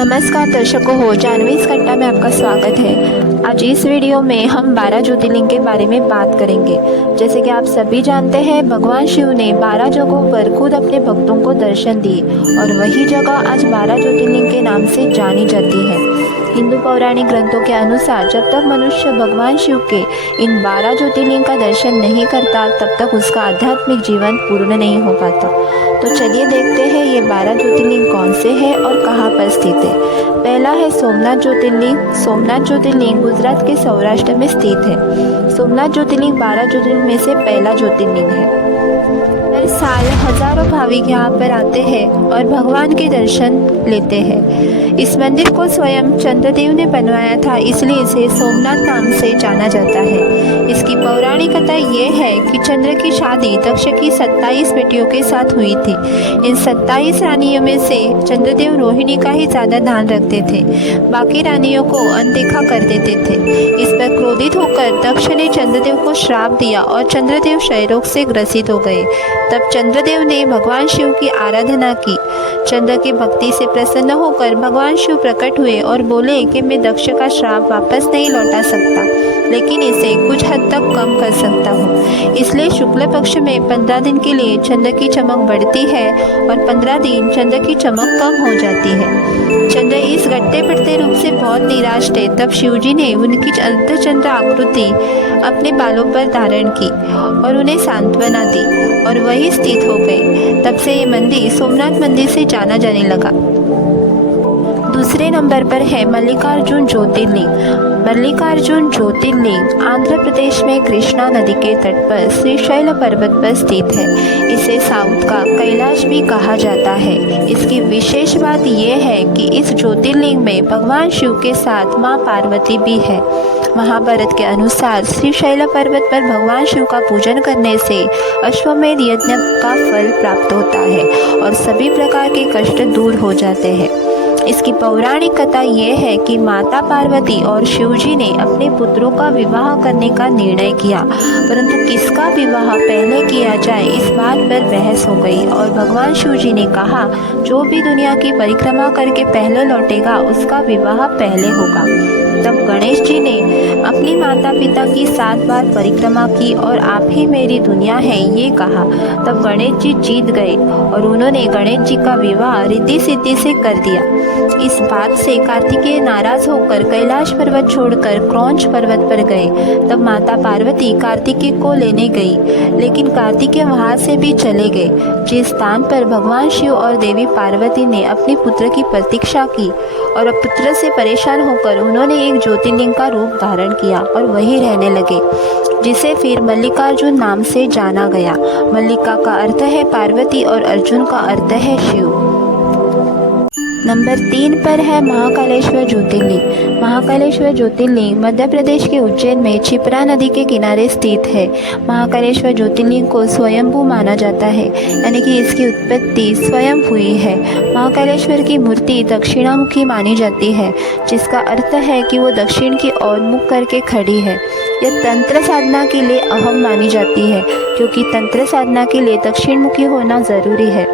नमस्कार दर्शकों हो, जानवी इस घटना में आपका स्वागत है। आज इस वीडियो में हम 12 ज्योतिर्लिंग के बारे में बात करेंगे। जैसे कि आप सभी जानते हैं, भगवान शिव ने 12 जगहों पर खुद अपने भक्तों को दर्शन दिए और वही जगह आज 12 ज्योतिर्लिंग के नाम से जानी जाती है। हिंदू पौराणिक ग्रंथों के अनुसार जब तक मनुष्य भगवान शिव के इन 12 ज्योतिर्लिंग का दर्शन नहीं करता, तब तक उसका आध्यात्मिक जीवन पूर्ण नहीं हो पाता। तो चलिए देखते हैं ये 12 ज्योतिर्लिंग कौन से हैं और कहाँ पर स्थित है। पहला है सोमनाथ ज्योतिर्लिंग। सोमनाथ ज्योतिर्लिंग गुजरात के सौराष्ट्र में स्थित है। सोमनाथ ज्योतिर्लिंग 12 ज्योतिर्लिंग में से पहला ज्योतिर्लिंग है। हर साल हजारों भाविक यहाँ पर आते हैं और भगवान के दर्शन लेते हैं। इस मंदिर को स्वयं चंद्रदेव ने बनवाया था, इसलिए इसे सोमनाथ नाम से जाना जाता है। इसकी पौराणिक कथा ये है कि चंद्र की शादी दक्ष की 27 बेटियों के साथ हुई थी। इन 27 रानियों में से चंद्रदेव रोहिणी का ही ज़्यादा ध्यान रखते थे, बाकी रानियों को अनदेखा कर देते थे। इस पर क्रोधित होकर दक्ष ने चंद्रदेव को श्राप दिया और चंद्रदेव क्षयरोग से ग्रसित हो गए। तब चंद्रदेव ने भगवान शिव की आराधना की। चंद्र की भक्ति से प्रसन्न होकर भगवान शिव प्रकट हुए और बोले कि मैं दक्ष का श्राप वापस नहीं लौटा सकता, लेकिन इसे कुछ हद तक कम कर सकता हूँ। इसलिए शुक्ल पक्ष में 15 दिन के लिए चंद्र की चमक बढ़ती है और 15 दिन चंद्र की चमक कम हो जाती है। चंद्र इस घटते बढ़ते रूप से बहुत निराश थे। तब शिवजी ने उनकी अर्धचंद्र आकृति अपने बालों पर धारण की और उन्हें सांत्वना दी और वही स्थित हो गए। तब से ये मंदिर सोमनाथ मंदिर से जाना जाने लगा। दूसरे नंबर पर है मल्लिकार्जुन ज्योतिर्लिंग। मल्लिकार्जुन ज्योतिर्लिंग आंध्र प्रदेश में कृष्णा नदी के तट पर श्रीशैल पर्वत पर स्थित है। इसे साउथ का कैलाश भी कहा जाता है। इसकी विशेष बात यह है कि इस ज्योतिर्लिंग में भगवान शिव के साथ माँ पार्वती भी है। महाभारत के अनुसार श्रीशैल पर्वत पर भगवान शिव का पूजन करने से अश्वमेध यज्ञ का फल प्राप्त होता है और सभी प्रकार के कष्ट दूर हो जाते हैं। इसकी पौराणिक कथा यह है कि माता पार्वती और शिवजी ने अपने पुत्रों का विवाह करने का निर्णय किया, परंतु किसका विवाह पहले किया जाए इस बात पर बहस हो गई और भगवान शिवजी ने कहा, जो भी दुनिया की परिक्रमा करके पहले लौटेगा उसका विवाह पहले होगा। तब गणेश जी ने अपनी माता पिता की 7 बार परिक्रमा की और आप ही मेरी दुनिया है ये कहा। तब गणेश जी जीत गए और उन्होंने गणेश जी का विवाह रिद्धि सिद्धि से कर दिया। इस बात से कार्तिकेय नाराज होकर कैलाश पर्वत छोड़कर क्रौंच पर्वत पर गए। तब माता पार्वती कार्तिकेय को लेने गई, लेकिन कार्तिकेय वहां से भी चले गए। जिस स्थान पर भगवान शिव और देवी पार्वती ने अपने पुत्र की प्रतीक्षा की और अब पुत्र से परेशान होकर उन्होंने एक ज्योतिर्लिंग का रूप धारण किया और वहीं रहने लगे, जिसे फिर मल्लिकार्जुन नाम से जाना गया। मल्लिका का अर्थ है पार्वती और अर्जुन का अर्थ है शिव। नंबर 3 पर है महाकालेश्वर ज्योतिर्लिंग। महाकालेश्वर ज्योतिर्लिंग मध्य प्रदेश के उज्जैन में क्षिप्रा नदी के किनारे स्थित है। महाकालेश्वर ज्योतिर्लिंग को स्वयंभू माना जाता है, यानी कि इसकी उत्पत्ति स्वयं हुई है। महाकालेश्वर की मूर्ति दक्षिणामुखी मानी जाती है, जिसका अर्थ है कि वो दक्षिण की ओर मुख करके खड़ी है। यह तंत्र साधना के लिए अहम मानी जाती है, क्योंकि तंत्र साधना के लिए दक्षिणमुखी होना जरूरी है।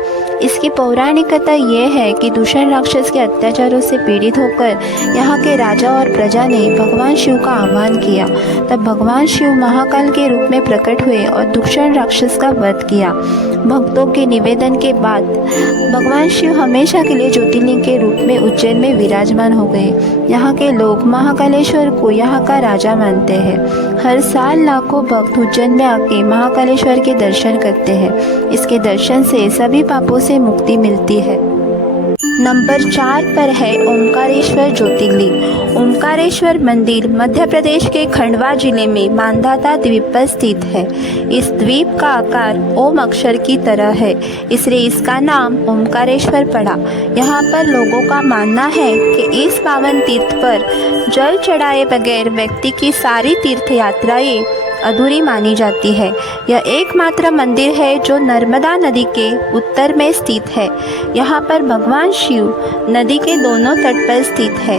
इसकी पौराणिक कथा यह है कि दूषण राक्षस के अत्याचारों से पीड़ित होकर यहाँ के राजा और प्रजा ने भगवान शिव का आह्वान किया। तब भगवान शिव महाकाल के रूप में प्रकट हुए और दूषण राक्षस का वध किया। भक्तों के निवेदन के बाद भगवान शिव हमेशा के लिए ज्योतिर्लिंग के रूप में उज्जैन में विराजमान हो गए। यहाँ के लोग महाकालेश्वर को यहाँ का राजा मानते हैं। हर साल लाखों भक्त उज्जैन में आके महाकालेश्वर के दर्शन करते हैं। इसके दर्शन से सभी पापों से मुक्ति मिलती है। नंबर 4 पर है ओमकारेश्वर ज्योतिर्लिंग। ओमकारेश्वर मंदिर मध्य प्रदेश के खंडवा जिले में मांधाता द्वीप पर स्थित है। इस द्वीप का आकार ओम अक्षर की तरह है, इसलिए इसका नाम ओमकारेश्वर पड़ा। यहाँ पर लोगों का मानना है कि इस पावन तीर्थ पर जल चढ़ाए बगैर व्यक्ति की सारी तीर्थ यात्राएं अधूरी मानी जाती है। यह एकमात्र मंदिर है जो नर्मदा नदी के उत्तर में स्थित है। यहाँ पर भगवान शिव नदी के दोनों तट पर स्थित है।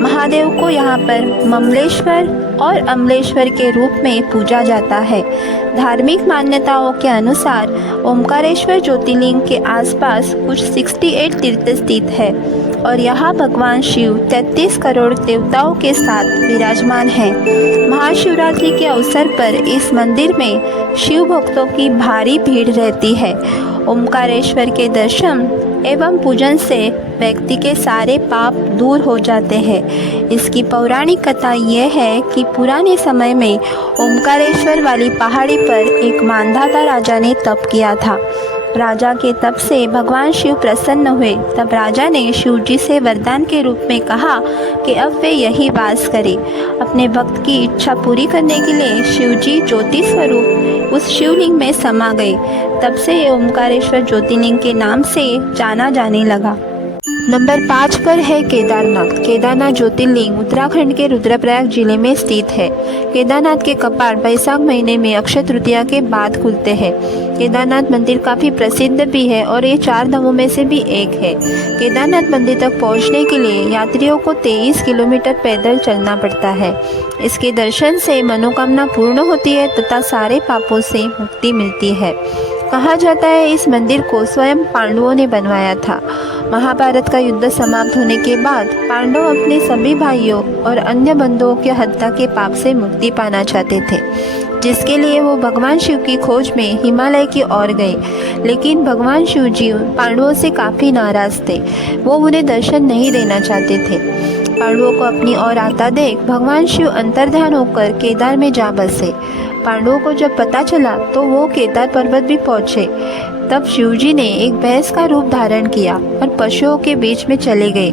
महादेव को यहाँ पर ममलेश्वर और अमलेश्वर के रूप में पूजा जाता है। धार्मिक मान्यताओं के अनुसार ओमकारेश्वर ज्योतिर्लिंग के आसपास कुछ 68 तीर्थ स्थित है। और यहाँ भगवान शिव 33 करोड़ देवताओं के साथ विराजमान हैं। महाशिवरात्रि के अवसर पर इस मंदिर में शिव भक्तों की भारी भीड़ रहती है। ओमकारेश्वर के दर्शन एवं पूजन से व्यक्ति के सारे पाप दूर हो जाते हैं। इसकी पौराणिक कथा यह है कि पुराने समय में ओमकारेश्वर वाली पहाड़ी पर एक मानधाता राजा ने तप किया था। राजा के तप से भगवान शिव प्रसन्न हुए। तब राजा ने शिव जी से वरदान के रूप में कहा कि अब वे यही वास करें। अपने भक्त की इच्छा पूरी करने के लिए शिव जी ज्योति स्वरूप उस शिवलिंग में समा गए। तब से ये ओमकारेश्वर ज्योतिर्लिंग के नाम से जाना जाने लगा। नंबर 5 पर है केदारनाथ। केदारनाथ ज्योतिर्लिंग उत्तराखंड के रुद्रप्रयाग जिले में स्थित है। केदारनाथ के कपाट बैसाख महीने में अक्षय तृतीया के बाद खुलते हैं। केदारनाथ मंदिर काफ़ी प्रसिद्ध भी है और ये 4 धामों में से भी एक है। केदारनाथ मंदिर तक पहुंचने के लिए यात्रियों को 23 किलोमीटर पैदल चलना पड़ता है। इसके दर्शन से मनोकामना पूर्ण होती है तथा सारे पापों से मुक्ति मिलती है। कहा जाता है इस मंदिर को स्वयं पांडवों ने बनवाया था। महाभारत का युद्ध समाप्त होने के बाद पांडव अपने सभी भाइयों और अन्य बंधुओं की हत्या के पाप से मुक्ति पाना चाहते थे, जिसके लिए वो भगवान शिव की खोज में हिमालय की ओर गए। लेकिन भगवान शिव जी पांडवों से काफ़ी नाराज थे। वो उन्हें दर्शन नहीं देना चाहते थे। पांडवों को अपनी ओर आता देख भगवान शिव अंतर्ध्यान होकर केदार में जा बसे। पांडवों को जब पता चला तो वो केदार पर्वत भी पहुँचे। तब शिवजी ने एक भैंस का रूप धारण किया और पशुओं के बीच में चले गए।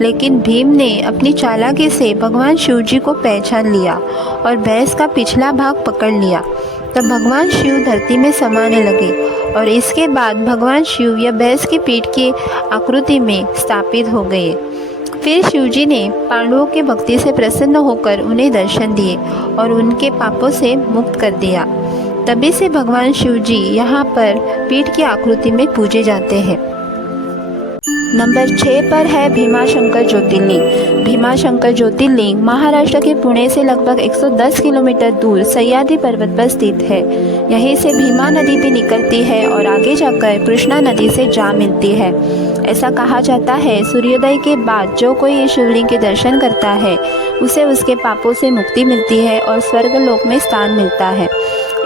लेकिन भीम ने अपनी चालाकी से भगवान शिवजी को पहचान लिया और भैंस का पिछला भाग पकड़ लिया। तब भगवान शिव धरती में समाने लगे और इसके बाद भगवान शिव या भैंस की पीठ की आकृति में स्थापित हो गए। फिर शिवजी ने पांडवों के भक्ति से प्रसन्न होकर उन्हें दर्शन दिए और उनके पापों से मुक्त कर दिया। तभी से भगवान शिव जी यहाँ पर पीठ की आकृति में पूजे जाते हैं। नंबर 6 पर है भीमाशंकर ज्योतिर्लिंग। भीमाशंकर ज्योतिर्लिंग महाराष्ट्र के पुणे से लगभग 110 किलोमीटर दूर सह्याद्री पर्वत पर स्थित है। यहीं से भीमा नदी भी निकलती है और आगे जाकर कृष्णा नदी से जा मिलती है। ऐसा कहा जाता है सूर्योदय के बाद जो कोई इस शिवलिंग के दर्शन करता है उसे उसके पापों से मुक्ति मिलती है और स्वर्ग लोक में स्थान मिलता है।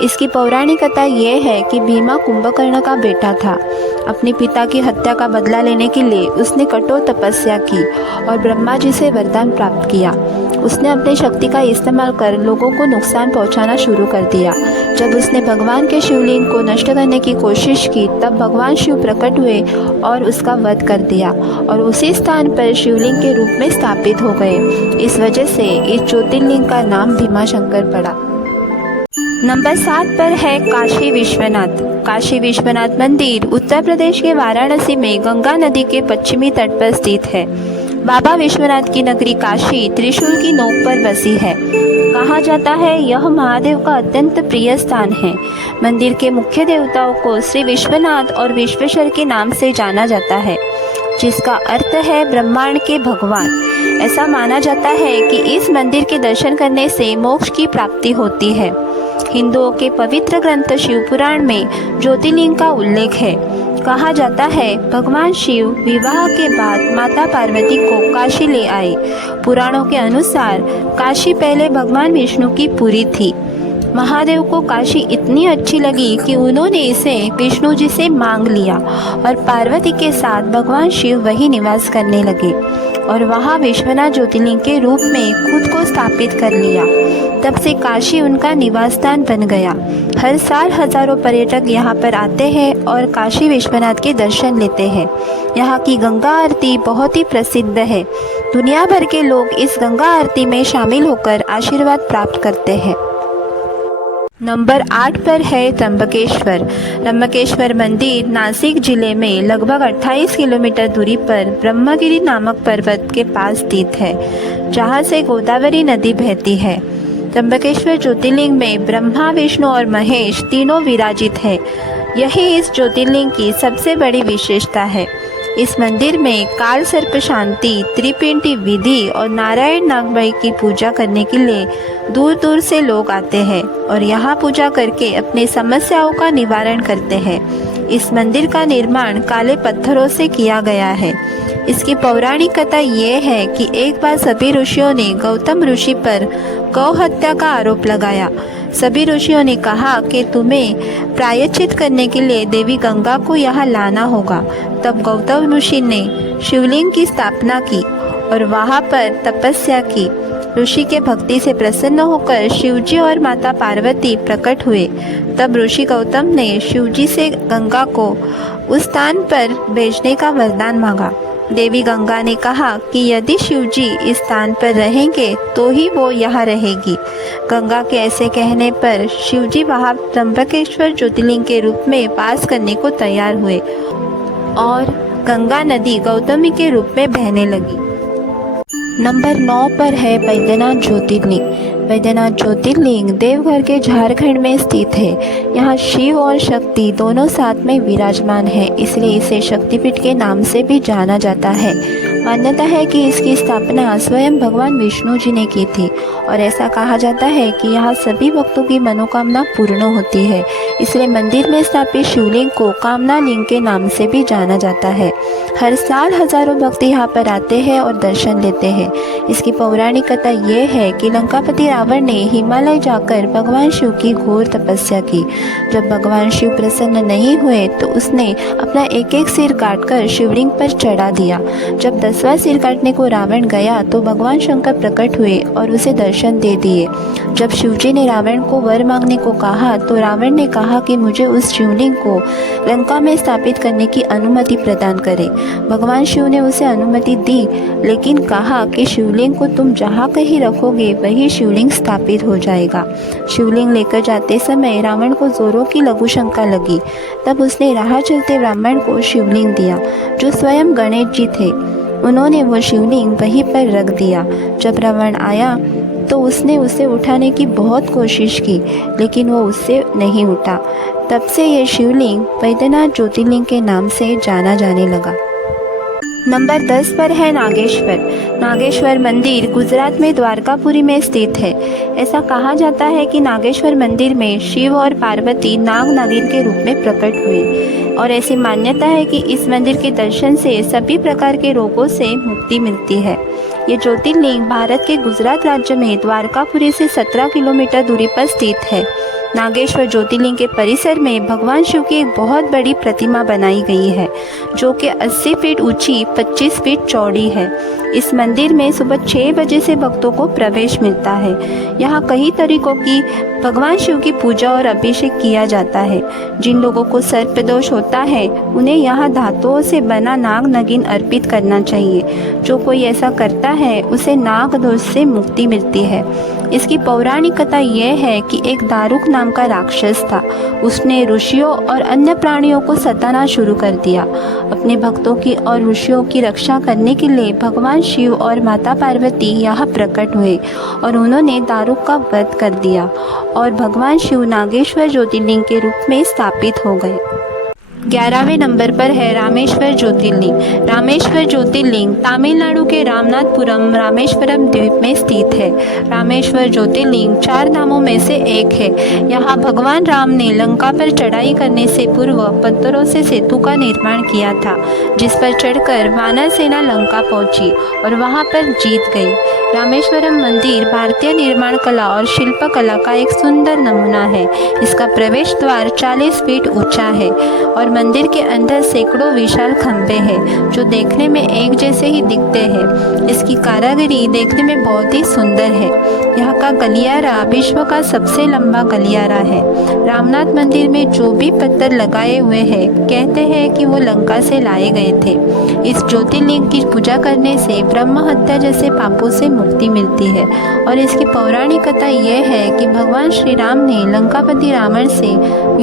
इसकी पौराणिक कथा यह है कि भीमा कुंभकर्ण का बेटा था। अपने पिता की हत्या का बदला लेने के लिए उसने कठोर तपस्या की और ब्रह्मा जी से वरदान प्राप्त किया। उसने अपनी शक्ति का इस्तेमाल कर लोगों को नुकसान पहुंचाना शुरू कर दिया। जब उसने भगवान के शिवलिंग को नष्ट करने की कोशिश की तब भगवान शिव प्रकट हुए और उसका वध कर दिया और उसी स्थान पर शिवलिंग के रूप में स्थापित हो गए। इस वजह से इस ज्योतिर्लिंग का नाम भीमाशंकर पड़ा। नंबर 7 पर है काशी विश्वनाथ। काशी विश्वनाथ मंदिर उत्तर प्रदेश के वाराणसी में गंगा नदी के पश्चिमी तट पर स्थित है। बाबा विश्वनाथ की नगरी काशी त्रिशूल की नोक पर बसी है। कहा जाता है यह महादेव का अत्यंत प्रिय स्थान है। मंदिर के मुख्य देवताओं को श्री विश्वनाथ और विश्वेश्वर के नाम से जाना जाता है, जिसका अर्थ है ब्रह्मांड के भगवान। ऐसा माना जाता है कि इस मंदिर के दर्शन करने से मोक्ष की प्राप्ति होती है। हिंदुओं के पवित्र ग्रंथ शिव पुराण में ज्योतिर्लिंग का उल्लेख है। कहा जाता है भगवान शिव विवाह के बाद माता पार्वती को काशी ले आए। पुराणों के अनुसार काशी पहले भगवान विष्णु की पुरी थी। महादेव को काशी इतनी अच्छी लगी कि उन्होंने इसे विष्णु जी से मांग लिया और पार्वती के साथ भगवान शिव वही निवास करने लगे और वहाँ विश्वनाथ ज्योतिर्लिंग के रूप में खुद को स्थापित कर लिया। तब से काशी उनका निवास स्थान बन गया। हर साल हजारों पर्यटक यहाँ पर आते हैं और काशी विश्वनाथ के दर्शन लेते हैं। यहाँ की गंगा आरती बहुत ही प्रसिद्ध है। दुनिया भर के लोग इस गंगा आरती में शामिल होकर आशीर्वाद प्राप्त करते हैं। नंबर 8 पर है त्र्यंबकेश्वर। त्र्यंबकेश्वर मंदिर नासिक जिले में लगभग 28 किलोमीटर दूरी पर ब्रह्मगिरी नामक पर्वत के पास स्थित है, जहाँ से गोदावरी नदी बहती है। त्र्यंबकेश्वर ज्योतिर्लिंग में ब्रह्मा, विष्णु और महेश तीनों विराजित है। यही इस ज्योतिर्लिंग की सबसे बड़ी विशेषता है। इस मंदिर में काल सर्प शांति, त्रिपिंडी विधि और नारायण नागमयी की पूजा करने के लिए दूर दूर से लोग आते हैं और यहाँ पूजा करके अपनी समस्याओं का निवारण करते हैं। इस मंदिर का निर्माण काले पत्थरों से किया गया है। इसकी पौराणिक कथा ये है कि एक बार सभी ऋषियों ने गौतम ऋषि पर गौ हत्या का आरोप लगाया। सभी ऋषियों ने कहा कि तुम्हें प्रायश्चित करने के लिए देवी गंगा को यहाँ लाना होगा। तब गौतम ऋषि ने शिवलिंग की स्थापना की और वहाँ पर तपस्या की। ऋषि के भक्ति से प्रसन्न होकर शिवजी और माता पार्वती प्रकट हुए। तब ऋषि गौतम ने शिवजी से गंगा को उस स्थान पर भेजने का वरदान मांगा। देवी गंगा ने कहा कि यदि शिवजी इस स्थान पर रहेंगे तो ही वो यहाँ रहेगी। गंगा के ऐसे कहने पर शिवजी वहाँ त्र्यंबकेश्वर ज्योतिर्लिंग के रूप में वास करने को तैयार हुए और गंगा नदी गौतमी के रूप में बहने लगी। नंबर 9 पर है बैद्यनाथ ज्योतिर्लिंग। बैद्यनाथ ज्योतिर्लिंग देवघर के झारखंड में स्थित है। यहाँ शिव और शक्ति दोनों साथ में विराजमान है, इसलिए इसे शक्तिपीठ के नाम से भी जाना जाता है। मान्यता है कि इसकी स्थापना स्वयं भगवान विष्णु जी ने की थी और ऐसा कहा जाता है कि यहाँ सभी भक्तों की मनोकामना पूर्ण होती है। इसलिए मंदिर में स्थापित शिवलिंग को कामना लिंग के नाम से भी जाना जाता है। हर साल हजारों भक्त यहाँ पर आते हैं और दर्शन लेते हैं। इसकी पौराणिक कथा ये है कि लंकापति रावण ने हिमालय जाकर भगवान शिव की घोर तपस्या की। जब भगवान शिव प्रसन्न नहीं हुए तो उसने अपना एक एक सिर काटकर शिवलिंग पर चढ़ा दिया। जब 10वां सिर काटने को रावण गया तो भगवान शंकर प्रकट हुए और उसे दर्शन दे दिए। जब शिवजी ने रावण को वर मांगने को कहा तो रावण ने कहा कि मुझे उस शिवलिंग को लंका में स्थापित करने की अनुमति प्रदान करें। भगवान शिव ने उसे अनुमति दी, लेकिन कहा कि शिवलिंग को तुम जहाँ कहीं रखोगे वही शिवलिंग स्थापित हो जाएगा। शिवलिंग लेकर जाते समय रावण को जोरों की लघु शंका लगी। तब उसने राह चलते ब्राह्मण को शिवलिंग दिया, जो स्वयं गणेश जी थे। उन्होंने वो शिवलिंग वहीं पर रख दिया। जब रावण आया तो उसने उसे उठाने की बहुत कोशिश की, लेकिन वो उससे नहीं उठा। तब से ये शिवलिंग बैद्यनाथ ज्योतिर्लिंग के नाम से जाना जाने लगा। नंबर 10 पर है नागेश्वर। नागेश्वर मंदिर गुजरात में द्वारकापुरी में स्थित है। ऐसा कहा जाता है कि नागेश्वर मंदिर में शिव और पार्वती नाग नागिन के रूप में प्रकट हुए और ऐसी मान्यता है कि इस मंदिर के दर्शन से सभी प्रकार के रोगों से मुक्ति मिलती है। ये ज्योतिर्लिंग भारत के गुजरात राज्य में द्वारकापुरी से 17 किलोमीटर दूरी पर स्थित है। नागेश्वर ज्योतिर्लिंग के परिसर में भगवान शिव की एक बहुत बड़ी प्रतिमा बनाई गई है, जो कि 80 फीट ऊंची 25 फीट चौड़ी है। इस मंदिर में सुबह 6 बजे से भक्तों को प्रवेश मिलता है। यहाँ कई तरीकों की भगवान शिव की पूजा और अभिषेक किया जाता है। जिन लोगों को सर्पदोष होता है उन्हें यहाँ धातुओं से बना नाग नगिन अर्पित करना चाहिए। जो कोई ऐसा करता है उसे नाग दोष से मुक्ति मिलती है। इसकी पौराणिक कथा यह है कि एक दारुक नाम का राक्षस था। उसने ऋषियों और अन्य प्राणियों को सताना शुरू कर दिया। अपने भक्तों की और ऋषियों की रक्षा करने के लिए भगवान शिव और माता पार्वती यहाँ प्रकट हुए और उन्होंने दारुक का वध कर दिया और भगवान शिव नागेश्वर ज्योतिर्लिंग के रूप में स्थापित हो गए। 11वें नंबर पर है रामेश्वर ज्योतिर्लिंग। रामेश्वर ज्योतिर्लिंग तमिलनाडु के रामनाथपुरम रामेश्वरम द्वीप में स्थित है। रामेश्वर ज्योतिर्लिंग 4 धामों में से एक है। यहाँ भगवान राम ने लंका पर चढ़ाई करने से पूर्व पत्थरों से सेतु का निर्माण किया था, जिस पर चढ़कर वानर सेना लंका पहुंची और वहां पर जीत गई। रामेश्वरम मंदिर भारतीय निर्माण कला और शिल्प कला का एक सुंदर नमूना है। इसका प्रवेश द्वार 40 फीट ऊंचा है और मंदिर के अंदर सैकड़ों विशाल खंभे हैं, जो देखने में एक जैसे ही दिखते हैं। इसकी कारीगरी देखने में बहुत ही सुंदर है। यहाँ का गलियारा विश्व का सबसे लंबा गलियारा है। रामनाथ मंदिर में जो भी पत्थर लगाए हुए हैं, कहते हैं कि वो लंका से लाए गए थे। इस ज्योतिर्लिंग की पूजा करने से ब्रह्म हत्या जैसे पापों से मुक्ति मिलती है और इसकी पौराणिक कथा यह है कि भगवान श्री राम ने लंकापति रावण से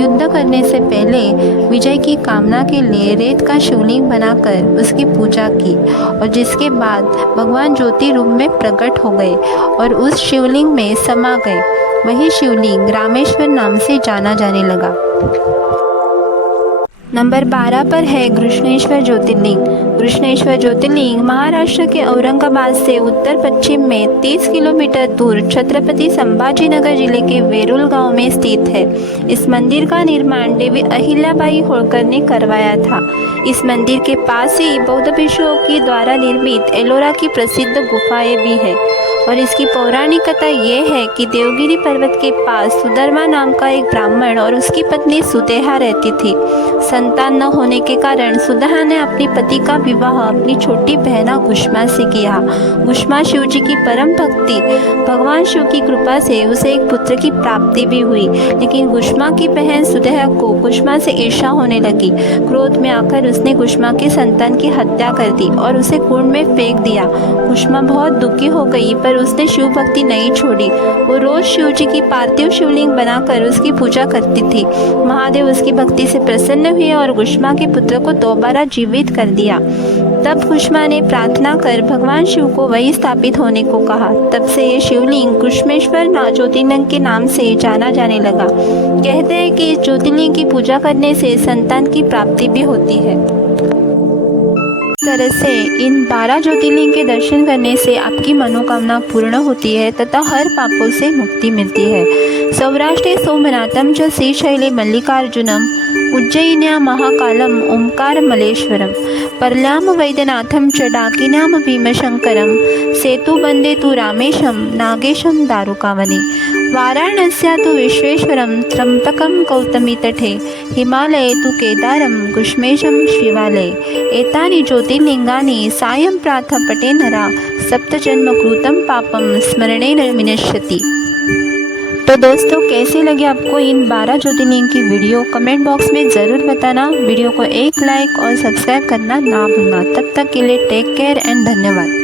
युद्ध करने से पहले विजय की कामना के लिए रेत का शिवलिंग बनाकर उसकी पूजा की और जिसके बाद भगवान ज्योति रूप में प्रकट हो गए और उस शिवलिंग में समा गए। वही शिवलिंग रामेश्वर नाम से जाना जाने लगा। नंबर 12 पर है घृष्णेश्वर ज्योतिर्लिंग। घृष्णेश्वर ज्योतिर्लिंग महाराष्ट्र के औरंगाबाद से उत्तर पश्चिम में 30 किलोमीटर दूर छत्रपति संभाजीनगर जिले के वेरूल गांव में स्थित है। इस मंदिर का निर्माण देवी अहिल्याबाई होळकर ने करवाया था। इस मंदिर के पास ही बौद्ध भिक्षुओं की द्वारा निर्मित एलोरा की प्रसिद्ध गुफाएं भी है और इसकी पौराणिक कथा ये है कि देवगिरी पर्वत के पास सुधर्मा नाम का एक ब्राह्मण और उसकी पत्नी सुदेहा रहती थी। संतान न होने के कारण सुदेहा ने अपनी पति का विवाह अपनी छोटी बहना गुष्मा से किया। गुष्मा शिव जी की परम भक्ति, भगवान शिव की कृपा से उसे एक पुत्र की प्राप्ति भी हुई, लेकिन गुष्मा की बहन सुदेहा को गुष्मा से ईर्ष्या होने लगी। क्रोध में आकर उसने गुष्मा की संतान की हत्या कर दी और उसे कुंड में फेंक दिया। गुष्मा बहुत दुखी हो गई, पर उसने शिव भक्ति नहीं छोड़ी। वो रोज शिव जी की पार्थिव शिवलिंग बनाकर उसकी पूजा करती थी। महादेव उसकी भक्ति से प्रसन्न हुए और गुष्मा के पुत्र को दोबारा जीवित कर दिया। तब गुष्मा ने प्रार्थना कर भगवान शिव को वही स्थापित होने को कहा। तब से ये शिवलिंग घृष्णेश्वर ज्योतिर्लिंग के नाम से जाना जाने लगा। कहते हैं कि इस ज्योतिर्लिंग की पूजा करने से संतान की प्राप्ति भी होती है। इस तरह से इन 12 ज्योतिर्लिंग के दर्शन करने से आपकी मनोकामना पूर्ण होती है तथा हर पापों से मुक्ति मिलती है। सौराष्ट्रे सोमनाथम च श्रीशैले मल्लिकार्जुनम उज्जयिन्यां महाकालम ओंकारमलेश्वरम पर्ल्याम वैद्यनाथम च डाकिन्याम भीमशंकरम सेतुबंदे तु रामेशम नागेशम दारुकावने वाराणस्या तु विश्वेश्वरम त्र्यंबकम गौतमी तटे हिमालये तु केदारम गुष्मेशम शिवालये एतानि ज्योतिर्लिंगानि सायं प्रातः नरा सप्तजन्मकृतं पापम स्मरणेन विनश्यति। तो दोस्तों, कैसे लगे आपको इन 12 ज्योतिर्लिंग की वीडियो? कमेंट बॉक्स में ज़रूर बताना। वीडियो को एक लाइक और सब्सक्राइब करना ना भूलना। तब तक के लिए टेक केयर एंड धन्यवाद।